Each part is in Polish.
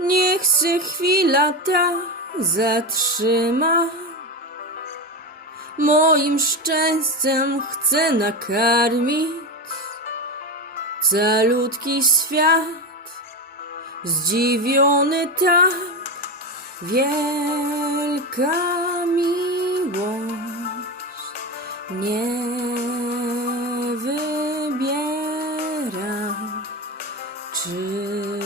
Niech się chwila ta zatrzyma. Moim szczęściem chcę nakarmić calutki świat. Zdziwiony tak, wielka miłość nie wybiera, czy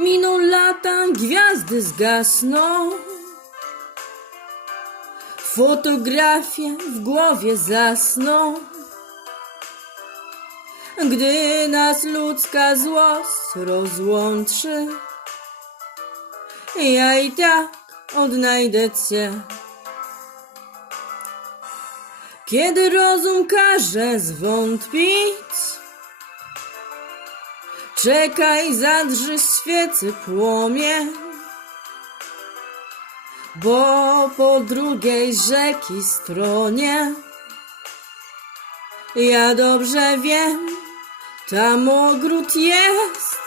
Miną lata, gwiazdy zgasną. Fotografie w głowie zasną. Gdy nas ludzka złość rozłączy, ja i tak odnajdę cię. Kiedy rozum każe zwątpić, czekaj, zadrży świecy płomień. Bo po drugiej rzeki stronie ja dobrze wiem, tam ogród jest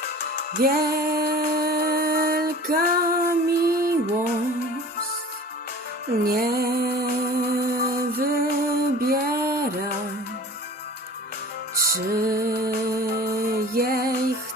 wielka miłość. Nie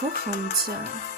Kocham Cię.